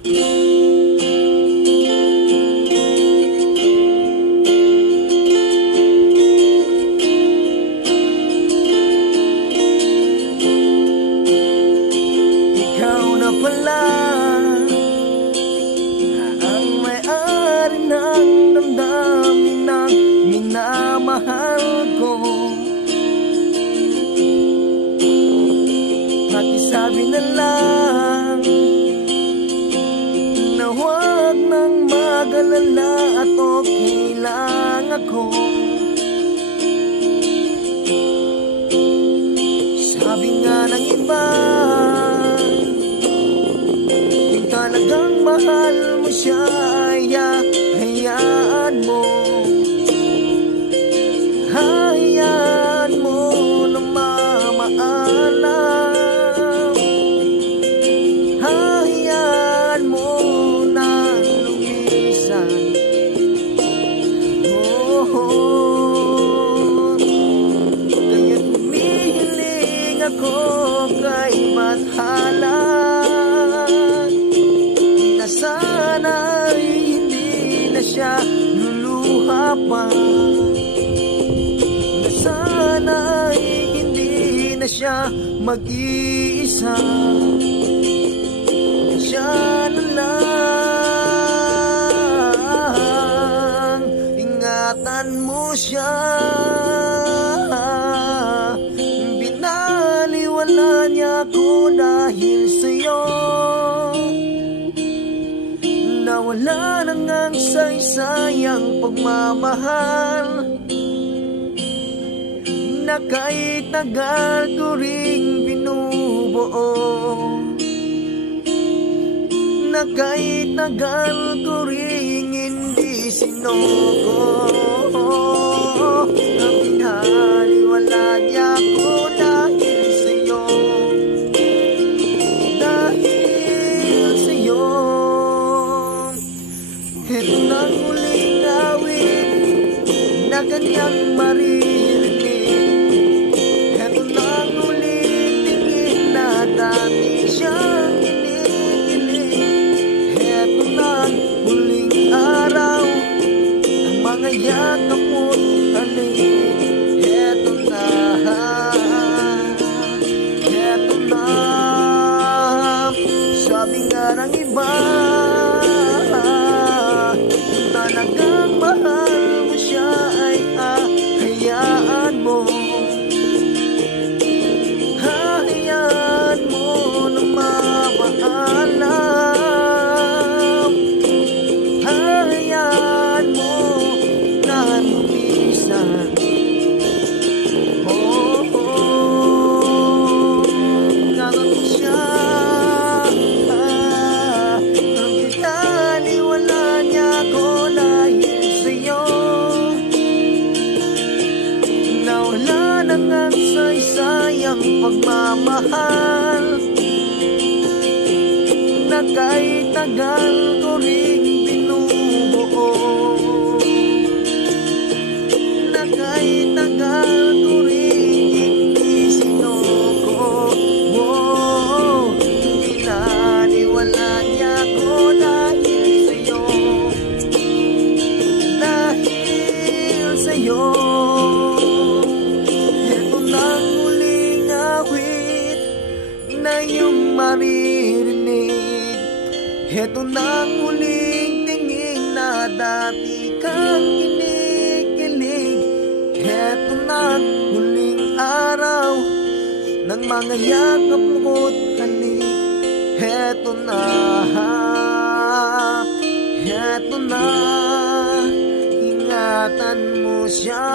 Ikaw na pala ang may-ari ng damdamin ng minamahal ko. Pakisabi na lang na huwag nang mag-alala at okay lang ako. Sabi nga ng iba, kung talagang mahal mo siya ay hayaan mo. Hayaan mo na mamaalam. Hayaan mo na lumisan. Kaya't humihiling ako kay Bathala na sana'y hindi na siya luluha pa. Na sana'y hindi na siya mag-iisa. Siya na lang, ingatan mo siya. Binaliwala niya ako dahil sa'yo. Nawala na ngang saysayang pagmamahal na kahit tagal ko ring binubuo. Na kahit tagal ko ring hindi sinuko. Na binaliwala niya ako dahil sa'yo. Dahil sa'yo. Ito nang muling awit na kanyang maririnig. Ito nang muling tingin na dati siyang kinikilig. Ito nang muling araw ang mga yakap mo't halik. Ito na, ito na. Sabi nga ng iba, talagang mahal mo siya ay hayaan mo. Hayaan mo na mamaalam. Hayaan mo na lumisan. Ingatan mo siya. Nang binaliwala niya ako dahil sa'yo. Nawala na ngang saysayang pagmamahal na kahit tagal ko ring binubuo. Na kahit tagal ko ring hindi sinuko. Binaliwala niya ako dahil sa'yo. Dahil sa'yo. Ito nang huling awit na iyong maririnig. Ito nang huling tingin na dati kang kinikilig. Ito nang huling araw ng mga yakap mo't halik. Ito na, ingatan mo siya.